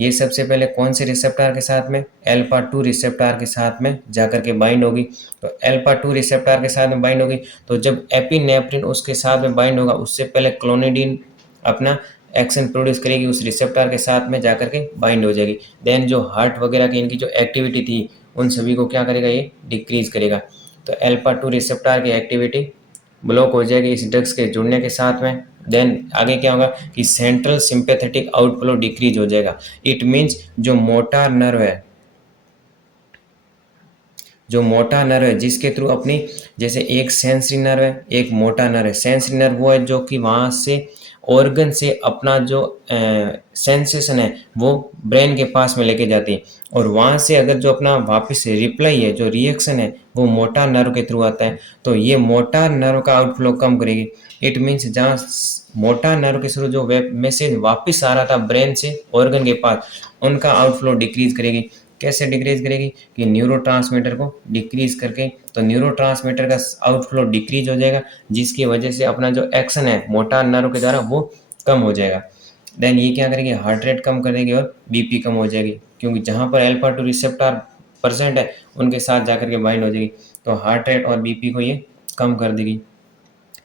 ये सबसे पहले कौन से रिसेप्टर के साथ में, अल्फा 2 रिसेप्टर के साथ में जाकर के बाइंड होगी। तो अल्फा 2 रिसेप्टर के साथ में बाइंड होगी तो जब एपिनेफ्रिन उसके साथ में बाइंड होगा उससे पहले क्लोनिडीन अपना एक्शन प्रोड्यूस करेगी, उस रिसेप्टर के साथ में जाकर के बाइंड हो जाएगी। देन जो हार्ट वगैरह की इनकी जो एक्टिविटी थी उन सभी को क्या करेगा, ये डिक्रीज करेगा। तो अल्फा 2 रिसेप्टर की एक्टिविटी ब्लॉक हो जाएगी इस ड्रग्स के जुड़ने के साथ में। देन आगे क्या होगा कि सेंट्रल सिंपैथेटिक आउटफ्लो डिक्रीज हो जाएगा। इट मींस जो मोटा नर्व है, जो मोटा नर्व है जिसके थ्रू अपनी, जैसे एक सेंसरी नर्व है एक मोटा नर्व है। सेंसरी नर्व वो है जो कि वहाँ से ऑर्गन से अपना जो सेंसेशन है वो ब्रेन के पास में लेके जाती है और वहाँ से अगर जो अपना वापस रिप्लाई है, जो रिएक्शन है वो मोटा नर्व के थ्रू आता है। तो ये मोटा नर्व का आउटफ्लो कम करेगी। इट मीन्स जहाँ मोटा नर्व के थ्रू जो मैसेज वापस आ रहा था ब्रेन से ऑर्गन के पास, उनका आउटफ्लो डिक्रीज करेगी। कैसे डिक्रीज करेगी कि न्यूरोट्रांसमीटर को डिक्रीज करके, तो न्यूरोट्रांसमीटर का आउटफ्लो डिक्रीज हो जाएगा जिसकी वजह से अपना जो एक्शन है मोटा नर्व के द्वारा वो कम हो जाएगा। देन ये क्या करेगी, हार्ट रेट कम कर देगी और बीपी कम हो जाएगी, क्योंकि जहाँ पर अल्फा 2 रिसेप्टर प्रेजेंट है उनके साथ जाकर के बाइंड हो जाएगी तो हार्ट रेट और बीपी को ये कम कर देगी।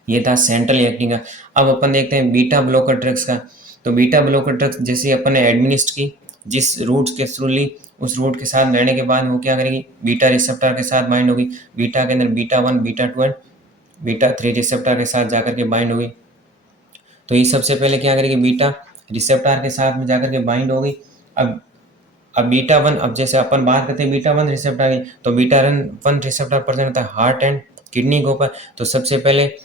ये था सेंट्रल एक्टिंग का। अब अपन देखते हैं बीटा ब्लॉकर ड्रग्स का। तो बीटा ब्लॉकर ड्रग्स जैसे अपन ने एडमिनिस्ट की, जिस रूट के थ्रू ली उस रूट के साथ लेने के बाद वो क्या करेगी, बीटा रिसेप्टर के साथ बाइंड होगी। बीटा के अंदर beta 1, beta 2 and beta 3 receptor के साथ जाकर के बाइंड होगी। तो ये सबसे पहले क्या करेगी, बीटा रिसेप्टर के साथ में जाकर के बाइंड होगी। अब बीटा 1, अब जैसे अपन बात करते हैं बीटा 1 रिसेप्टर की, तो बीटा 1 रिसेप्टर प्रेजेंट होता है हार्ट एंड किडनी के ऊपर। तो सबसे पहले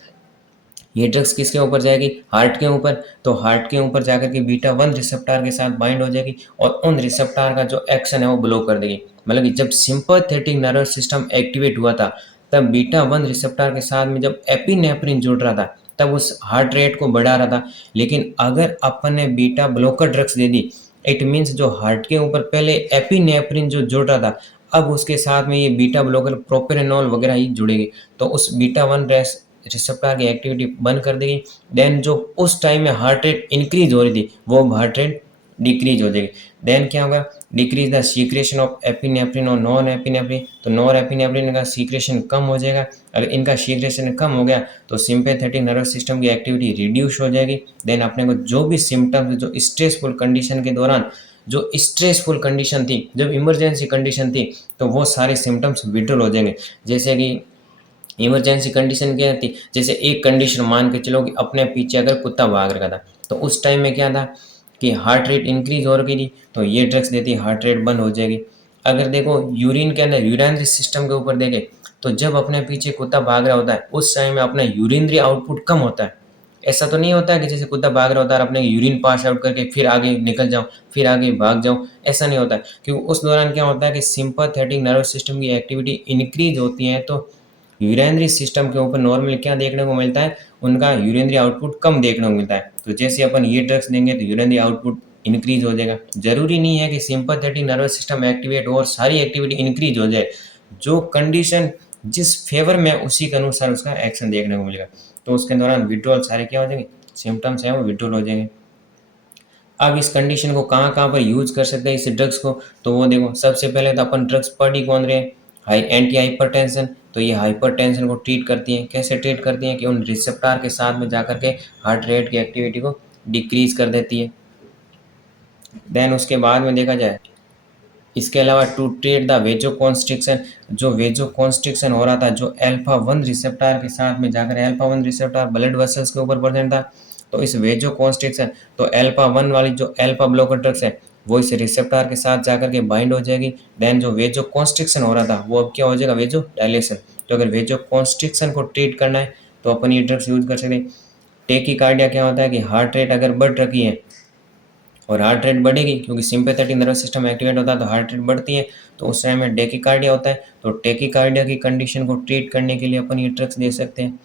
ये ड्रग्स किसके ऊपर जाएगी, हार्ट के ऊपर। तो हार्ट के ऊपर जाकर के बीटा 1 रिसेप्टर के साथ बाइंड हो जाएगी और उन रिसेप्टर का जो एक्शन है वो ब्लॉक कर देगी। मतलब कि जब सिंपैथेटिक नर्वस सिस्टम एक्टिवेट हुआ था तब बीटा 1 रिसेप्टर के साथ में जब एपिनेफ्रिन जुड़ रहा था तब उस हार्ट रेट को बढ़ा रहा था। लेकिन अगर अपन ने beta blocker drugs they the, it means जो हार्ट के ऊपर पहले एपिनेफ्रिन जो जुड़ रहा था अब उसके साथ में ये बीटा ब्लॉकर प्रोपेरेनॉल वगैरह ही जुड़ेगी तो उस बीटा 1 रिसेप्टर की एक्टिविटी बंद कर देगी। देन जो उस टाइम में हार्ट रेट इंक्रीज हो रही थी वो हार्ट रेट डिक्रीज हो जाएगी। देन क्या होगा, decrease the secretion of epinephrine और नॉन एपिनेफ्रिन, तो नॉन एपिनेफ्रिन का सीक्रेशन कम हो जाएगा। अगर इनका सीक्रेशन कम हो गया तो सिंपैथेटिक नर्वस सिस्टम की एक्टिविटी रिड्यूस हो जाएगी। देन अपने को जो भी सिम्टम्स जो स्ट्रेसफुल कंडीशन के दौरान, जो स्ट्रेसफुल कंडीशन थी, जब इमरजेंसी कंडीशन थी, तो वो सारे सिम्टम्स विड्रॉल हो जाएंगे। जैसे कि इमरजेंसी कंडीशन क्या थी, जैसे एक कंडीशन मान के चलो कि अपने पीछे अगर कुत्ता भाग रखा था, तो उस टाइम में क्या था कि हार्ट रेट इंक्रीज हो रही थी, तो ये ड्रग्स देती हार्ट रेट बंद हो जाएगी। अगर देखो यूरिन के अंदर यूरिनरी सिस्टम के ऊपर देखें, तो जब अपने पीछे कुत्ता भाग रहा होता है उस टाइम में अपना यूरिनरी आउटपुट कम होता है। ऐसा तो नहीं होता है कि जैसे कुत्ता भाग रहा होता है अपने यूरिन पास आउट करके फिर आगे निकल जाओ, फिर आगे भाग जाओ, ऐसा नहीं होता है। क्योंकि उस दौरान क्या होता है कि सिंपैथेटिक नर्वस सिस्टम की एक्टिविटी इंक्रीज होती है, तो यूरिनरी सिस्टम के ऊपर नॉर्मली क्या देखने को मिलता है, उनका यूरिनरी आउटपुट कम देखने को मिलता है। तो जैसे अपन ये ड्रग्स देंगे तो यूरिनरी आउटपुट इंक्रीज हो जाएगा। जरूरी नहीं है कि सिंपैथेटिक नर्वस सिस्टम एक्टिवेट हो और सारी एक्टिविटी इंक्रीज हो जाए, जो कंडीशन जिस फेवर में उसी के अनुसार उसका एक्शन देखने को मिलेगा। तो उसके दौरान विड्रॉल सारे क्या हो जाएंगे, सिम्टम्स हैं वो विड्रॉल हो जाएंगे। अब इस कंडीशन को कहाँ कहाँ पर यूज कर सकते हैं इस ड्रग्स को, तो वो देखो सबसे पहले तो अपन ड्रग्स पढ़ ही कौन रहे हैं, एंटी हाइपरटेंशन। तो ये हाइपरटेंशन को ट्रीट करती हैं। कैसे ट्रीट करती हैं कि उन रिसेप्टर के साथ में जाकर के हार्ट रेट की एक्टिविटी को डिक्रीज कर देती है। देन उसके बाद में देखा जाए, इसके अलावा टू ट्रीट द वेजोकॉन्स्ट्रिक्शन, जो वेजोकॉन्स्ट्रिक्शन हो रहा था, जो अल्फा वन रिसेप्टर के साथ में जाकर, alpha one receptor blood vessels के ऊपर प्रेजेंट था, तो इस वेजोकॉन्स्ट्रिक्शन, तो अल्फा वन वाली जो अल्फा ब्लॉकर ड्रग्स है वो इस रिसेप्टर के साथ जाकर के बाइंड हो जाएगी। देन जो वेजोकॉन्स्ट्रिक्शन हो रहा था वो अब क्या हो जाएगा, वेजो डायलेशन। तो अगर वेजोकॉन्स्ट्रिक्शन को ट्रीट करना है तो अपन ये ड्रग्स यूज कर सकते हैं। टेकीकार्डिया क्या होता है कि हार्ट रेट अगर बढ़ रही है और हार्ट रेट बढ़ेगी, क्योंकि सिंपैथेटिक नर्वस सिस्टम एक्टिवेट होता है तो हार्ट रेट बढ़ती है, तो उस टाइम में टेकीकार्डिया होता है। तो टेकीकार्डिया की कंडीशन को ट्रीट करने के लिए अपन ये ड्रग्स दे सकते हैं।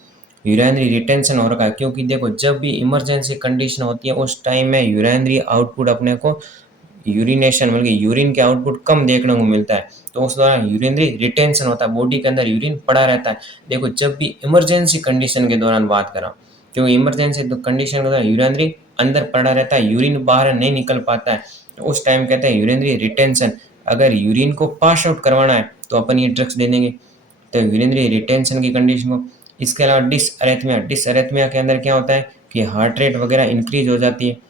यूरिनरी रिटेंशन हो रखा है, क्योंकि देखो जब भी इमरजेंसी कंडीशन होती है उस टाइम में यूरिनरी आउटपुट अपने को, यूरिनेशन मतलब यूरिन के आउटपुट कम देखने को मिलता है, तो उस दौरान यूरिनरी रिटेंशन होता है, बॉडी के अंदर यूरिन पड़ा रहता है। देखो जब भी इमरजेंसी कंडीशन के दौरान बात कर रहा हूँ, क्योंकि इमरजेंसी तो कंडीशन के दौरान यूरिनरी अंदर पड़ा रहता है, यूरिन बाहर नहीं निकल पाता है, तो उस टाइम कहते हैं यूरिनरी रिटेंशन। अगर यूरिन को पास आउट करवाना है तो अपन ये ड्रग्स दे देंगे, तो यूरिनरी रिटेंशन की कंडीशन को। इसके अलावा डिसअरेथमिया, डिसअरेथमिया के अंदर क्या होता है कि हार्ट रेट वगैरह इंक्रीज हो जाती है।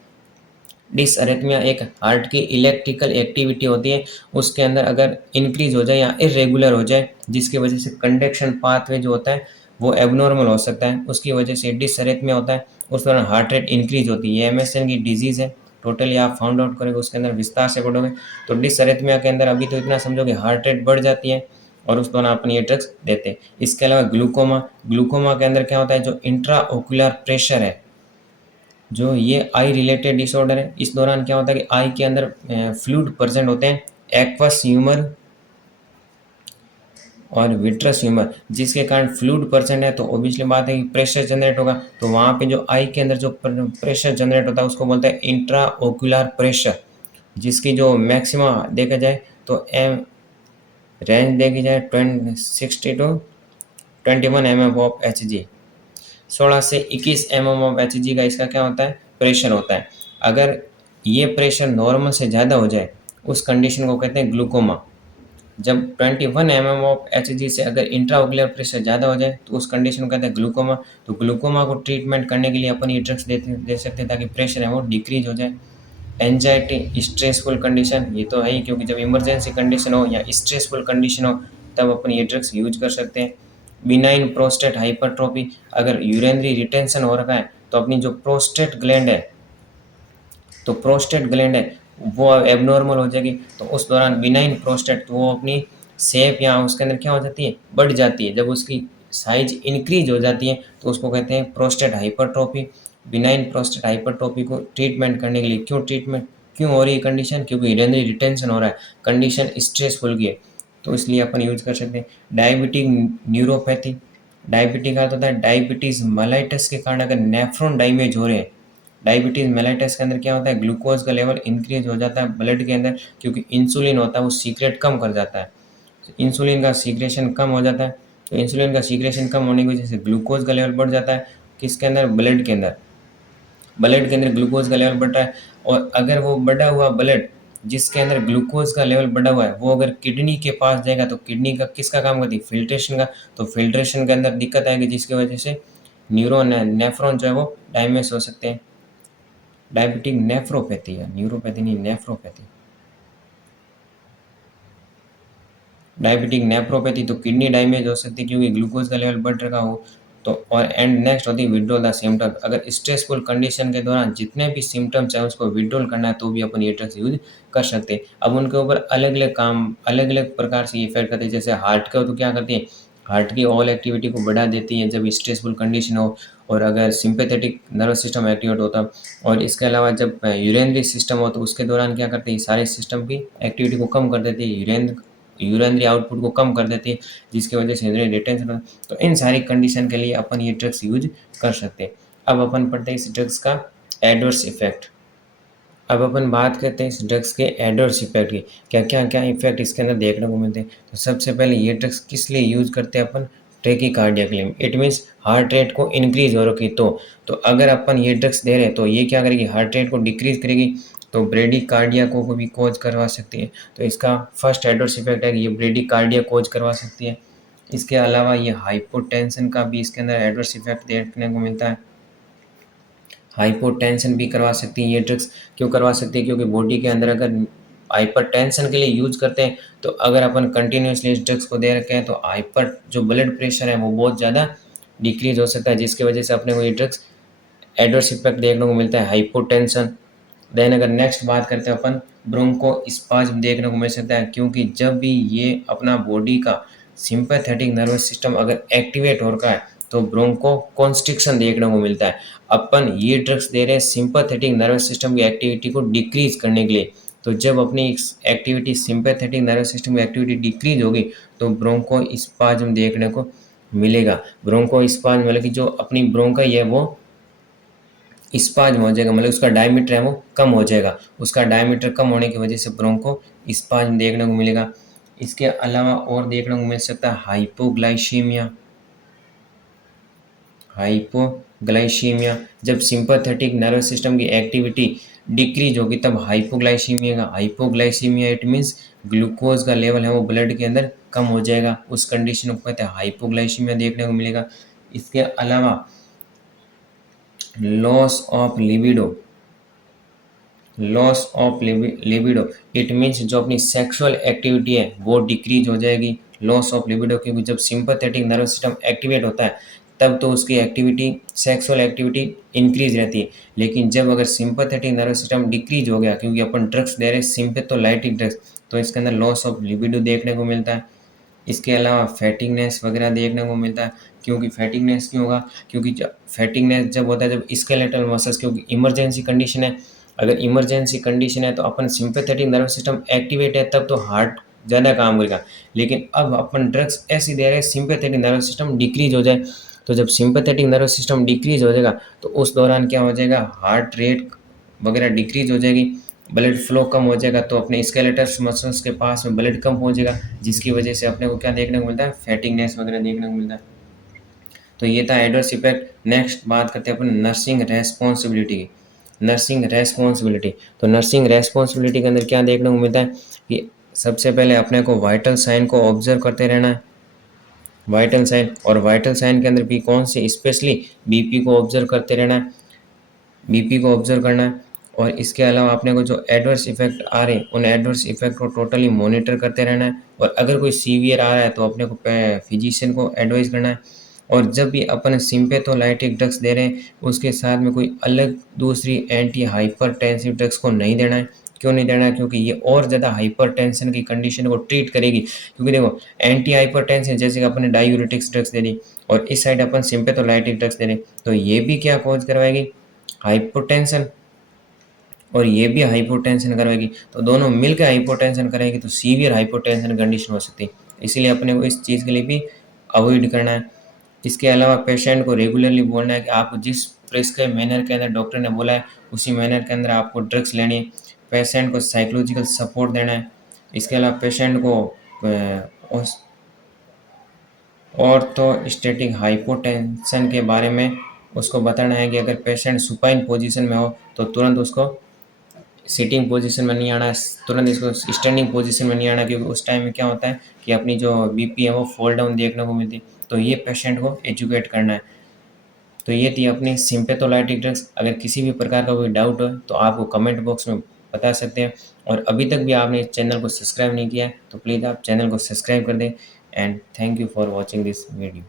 डिसअरेथमिया एक हार्ट की इलेक्ट्रिकल एक्टिविटी होती है, उसके अंदर अगर इंक्रीज हो जाए या इरेगुलर हो जाए, जिसकी वजह से कंडक्शन पाथवे जो होता है वो एबनॉर्मल हो सकता है, उसकी वजह से डिसअरेथमिया होता है। उस दौरान हार्ट रेट इंक्रीज होती है। ये एमएसएन की डिजीज़ है, टोटली आप फाउंड आउट करेंगे उसके अंदर विस्तार से पढ़ोगे। तो डिसअरेथमिया के अंदर अभी तो इतना समझो कि हार्ट रेट बढ़ जाती है और उस दौरान अपन ये ड्रग्स देते हैं। इसके अलावा ग्लूकोमा, ग्लूकोमा के अंदर क्या होता है, जो इंट्रा ओकुलर प्रेशर है, जो ये आई रिलेटेड डिसऑर्डर है, इस दौरान क्या होता है कि आई के अंदर फ्लूइड प्रेजेंट होते हैं, एक्वस ह्यूमर और विट्रस ह्यूमर, जिसके कारण फ्लूइड प्रेजेंट है, तो ऑब्वियसली बात है कि प्रेशर जनरेट होगा। तो वहाँ पे जो आई के अंदर जो प्रेशर जनरेट होता है उसको बोलते हैं इंट्रा ओकुलर प्रेशर, जिसकी जो मैक्सिमा देखा जाए तो एम रेंज देखी जाए 60 to 21 mm of H G, 16 से 21 mm ऑफ एच का इसका क्या होता है, प्रेशर होता है। अगर ये प्रेशर नॉर्मल से ज़्यादा हो जाए उस कंडीशन को कहते हैं ग्लूकोमा। जब 21 mm ऑफ एच से अगर इंट्राओकुलर प्रेशर ज़्यादा हो जाए तो उस कंडीशन को कहते हैं ग्लूकोमा। तो ग्लूकोमा को ट्रीटमेंट करने के लिए अपन ये ड्रग्स दे सकते हैं ताकि प्रेशर है वो डिक्रीज हो जाए। एंजाइटी, स्ट्रेसफुल कंडीशन, ये तो है ही, क्योंकि जब इमरजेंसी कंडीशन हो या स्ट्रेसफुल कंडीशन हो तब अपन ये ड्रग्स यूज कर सकते हैं। बिनाइन प्रोस्टेट हाइपरट्रोफी, अगर यूरिनरी रिटेंशन हो रखा है तो अपनी जो प्रोस्टेट ग्लैंड है, तो प्रोस्टेट ग्लैंड है वो एबनॉर्मल हो जाएगी, तो उस दौरान बिनाइन प्रोस्टेट, तो वो अपनी शेप या उसके अंदर क्या हो जाती है, बढ़ जाती है। जब उसकी साइज इंक्रीज हो जाती है तो उसको कहते हैं prostate hypertrophy. Benign prostate hypertrophy को ट्रीटमेंट करने के लिए, क्यों हो रही है कंडीशन, क्योंकि यूरिनरी रिटेंशन हो रहा है, कंडीशन स्ट्रेसफुल की है, तो इसलिए अपन यूज कर सकते हैं। डायबिटिक न्यूरोपैथी, डायबिटिक का तो होता है डायबिटीज मेलाइटस के कारण अगर नेफ्रॉन डैमेज हो रहे हैं, डायबिटीज मेलाइटस के अंदर क्या होता है, ग्लूकोज का लेवल इंक्रीज हो जाता है ब्लड के अंदर, क्योंकि इंसुलिन होता है वो सीक्रेट कम कर जाता है, इंसुलिन का सीक्रेशन कम हो जाता है। तो इंसुलिन का सीक्रेशन कम होने की वजह से ग्लूकोज का लेवल बढ़ जाता है, किसके अंदर, ब्लड के अंदर। ब्लड के अंदर ग्लूकोज़ का लेवल बढ़ रहा है और अगर वो बढ़ा हुआ ब्लड जिसके अंदर ग्लूकोज़ का लेवल बढ़ा हुआ है, वो अगर किडनी के पास जाएगा तो किडनी का किसका काम करती है? फ़िल्ट्रेशन का। तो फ़िल्ट्रेशन के अंदर दिक्कत आएगी जिसकी वजह से न्यूरॉन है नेफ्रॉन जो है वो डैमेज हो सकते हैं। डायबिटिक नेफ्रोपैथी है, न्यूरोपैथी नहीं नेफ्रोपैथी। डायबिटिक नेफ्रोपैथी तो किडनी डैमेज हो सकती है क्योंकि ग्लूकोज़ का लेवल बढ़ रखा हो। तो और एंड नेक्स्ट होती है विथड्रॉल द सिम्पटम। अगर स्ट्रेसफुल कंडीशन के दौरान जितने भी सिम्पटम्स हैं उसको विथड्रॉल करना है तो भी अपन ये ड्रग्स यूज़ कर सकते हैं। अब उनके ऊपर अलग-अलग काम अलग-अलग प्रकार से इफ़ेक्ट करते हैं। जैसे हार्ट का हो तो क्या करती है, हार्ट की ऑल एक्टिविटी को बढ़ा देती है जब स्ट्रेसफुल कंडीशन हो और अगर सिम्पैथेटिक नर्वस सिस्टम एक्टिवेट होता है। और इसके अलावा जब यूरिनरी सिस्टम हो तो उसके दौरान क्या करती है, सारे सिस्टम की एक्टिविटी को कम कर देती है। यूरिनरी आउटपुट को कम कर देती है जिसकी वजह से यूरिनरी रिटेंशन हो। तो इन सारी कंडीशन के लिए अपन ये ड्रग्स यूज कर सकते हैं। अब अपन पढ़ते हैं इस ड्रग्स का एडवर्स इफेक्ट। अब अपन बात करते हैं इस ड्रग्स के एडवर्स इफेक्ट की। क्या इफेक्ट इसके अंदर देखने को मिलते हैं। तो सबसे पहले ये ड्रग्स किस लिए यूज करते हैं अपन, टैकीकार्डिया के लिए। इट मीन्स हार्ट रेट को इंक्रीज हो रखी तो अगर अपन ये ड्रग्स दे रहे हैं तो ये क्या करेगी, हार्ट रेट को डिक्रीज करेगी तो ब्रेडिकार्डिया को भी कोज करवा सकती है। तो इसका फर्स्ट एडवर्स इफेक्ट है कि ये ब्रेडिकार्डिया कोज करवा सकती है। इसके अलावा ये हाइपोटेंशन का भी इसके अंदर एडवर्स इफेक्ट देखने को मिलता है। हाइपोटेंशन भी करवा सकती है ये ड्रग्स। क्यों करवा सकती है, क्योंकि बॉडी के अंदर अगर हाइपरटेंशन के लिए यूज़ करते हैं तो अगर अपन कंटिन्यूसली इस ड्रग्स को दे रखे हैं तो हाइपर जो ब्लड प्रेशर है वो बहुत ज़्यादा डिक्रीज हो सकता है जिसकी वजह से अपने को ये ड्रग्स एडवर्स इफेक्ट देखने को मिलता है, हाइपोटेंशन। देन अगर नेक्स्ट बात करते हैं अपन, ब्रोंकोस्पाज्म देखने को मिल सकता है क्योंकि जब भी ये अपना बॉडी का सिंपैथेटिक नर्वस सिस्टम अगर एक्टिवेट हो रखा है तो ब्रोंको कॉन्स्ट्रिक्शन देखने को मिलता है। अपन ये ड्रग्स दे रहे हैं सिंपैथेटिक नर्वस सिस्टम की एक्टिविटी को डिक्रीज करने के लिए। तो जब अपनी एक्टिविटी सिंपैथेटिक नर्वस सिस्टम की एक्टिविटी डिक्रीज होगी तो ब्रोंकोस्पाज्म देखने को मिलेगा। ब्रोंकोस्पाज्म मतलब कि जो अपनी ब्रोंकाई है वो स्पाज्म हो जाएगा, मतलब उसका डायमीटर है वो कम हो जाएगा। उसका डायमीटर कम होने की वजह से ब्रोंको स्पाज्म देखने को मिलेगा। इसके अलावा और देखने को मिल सकता है हाइपोग्लाइसीमिया। हाइपोग्लाइसीमिया जब सिंपैथेटिक नर्वस सिस्टम की एक्टिविटी डिक्रीज होगी तब हाइपोग्लाइसीमिया इट मीन्स ग्लूकोज का लेवल है वो ब्लड के अंदर कम हो जाएगा। उस कंडीशन को कहते हैं हाइपोग्लाइसीमिया देखने को मिलेगा। इसके अलावा loss of libido. Loss of libido it means जो अपनी सेक्सुअल एक्टिविटी है वो डिक्रीज हो जाएगी। लॉस ऑफ लिबिडो क्योंकि जब सिंपैथेटिक नर्वस सिस्टम एक्टिवेट होता है तब तो उसकी एक्टिविटी सेक्सुअल एक्टिविटी इंक्रीज रहती है। लेकिन जब अगर सिंपैथेटिक नर्वस सिस्टम डिक्रीज हो गया क्योंकि अपन ड्रग्स दे रहे हैं सिंपैथोलाइटिक ड्रग्स तो इसके अंदर लॉस ऑफ लिबिडो देखने को मिलता है। इसके अलावा फैटिगनेस वगैरह देखने को मिलता है। क्योंकि फैटिगनेस क्यों होगा, क्योंकि जब फैटिगनेस जब होता है जब स्केलेटल मसल्स, क्योंकि इमरजेंसी कंडीशन है। अगर इमरजेंसी कंडीशन है तो अपन सिंपैथेटिक नर्वस सिस्टम एक्टिवेट है तब तो हार्ट ज़्यादा काम करेगा। लेकिन अब अपन ड्रग्स ऐसी दे रहे हैं सिंपैथेटिक नर्वस सिस्टम डिक्रीज हो जाए। तो जब सिंपैथेटिक नर्वस सिस्टम डिक्रीज हो जाएगा तो उस दौरान क्या हो जाएगा, हार्ट रेट वगैरह डिक्रीज हो जाएगी, ब्लड फ्लो कम हो जाएगा तो अपने स्केलेटल मसल्स के पास में ब्लड कम पहुंचेगा जिसकी वजह से अपने को क्या देखने को मिलता है, फैटिगनेस वगैरह देखने को मिलता है। तो ये था एडवर्स इफेक्ट। नेक्स्ट बात करते हैं अपन नर्सिंग रेस्पॉन्सिबिलिटी की। नर्सिंग रेस्पॉन्सिबिलिटी, तो नर्सिंग रेस्पॉन्सिबिलिटी के अंदर क्या देखने को मिलता है कि सबसे पहले अपने को वाइटल साइन को ऑब्जर्व करते रहना है। वाइटल साइन, और वाइटल साइन के अंदर भी कौन से, स्पेशली बीपी को ऑब्जर्व करते रहना है। बीपी को ऑब्जर्व करना है। और इसके अलावा अपने को जो एडवर्स इफेक्ट आ रहे हैं उन एडवर्स इफेक्ट को टोटली मॉनिटर करते रहना है। और अगर कोई सीवियर आ रहा है तो अपने को फिजिशियन को एडवाइस करना है। और जब भी अपन सिंपैथोलाइटिक ड्रग्स दे रहे हैं उसके साथ में कोई अलग दूसरी एंटी हाइपरटेंसिव ड्रग्स को नहीं देना है। क्यों नहीं देना है, क्योंकि ये और ज़्यादा हाइपरटेंशन की कंडीशन को ट्रीट करेगी। क्योंकि देखो एंटी हाइपरटेंशन जैसे कि अपने डायूरेटिक्स ड्रग्स दे दी और इस side upon sympatholytic drugs they रहे तो ये भी क्या कॉज करवाएगी, हाइपोटेंशन, और ये भी हाइपोटेंशन करवाएगी। तो दोनों मिलकर हाइपोटेंशन करेगी तो सीवियर हाइपोटेंशन कंडीशन हो सकती है। इसीलिए अपने को इस चीज़ के लिए भी अवॉइड करना है। इसके अलावा पेशेंट को रेगुलरली बोलना है कि आपको जिस प्रिस्क्राइब मैनर के अंदर डॉक्टर ने बोला है उसी मैनर के अंदर आपको ड्रग्स लेनी है। पेशेंट को साइकोलॉजिकल सपोर्ट देना है। इसके अलावा पेशेंट को ऑर्थोस्टैटिक हाइपोटेंशन के बारे में उसको बताना है कि अगर पेशेंट सुपाइन पोजीशन में हो तो तुरंत उसको सिटिंग पोजीशन में नहीं आना, तुरंत इसको स्टैंडिंग पोजीशन में नहीं आना, क्योंकि उस टाइम में क्या होता है कि अपनी जो बीपी है वो फॉल डाउन देखने को मिलती है। तो ये पेशेंट को एजुकेट करना है। तो ये थी अपनी सिम्पेथोलाइटिक ड्रग्स। अगर किसी भी प्रकार का कोई डाउट हो तो आप वो कमेंट बॉक्स में बता सकते हैं। और अभी तक भी आपने इस चैनल को सब्सक्राइब नहीं किया है तो प्लीज़ आप चैनल को सब्सक्राइब कर दें। And thank you for watching this video.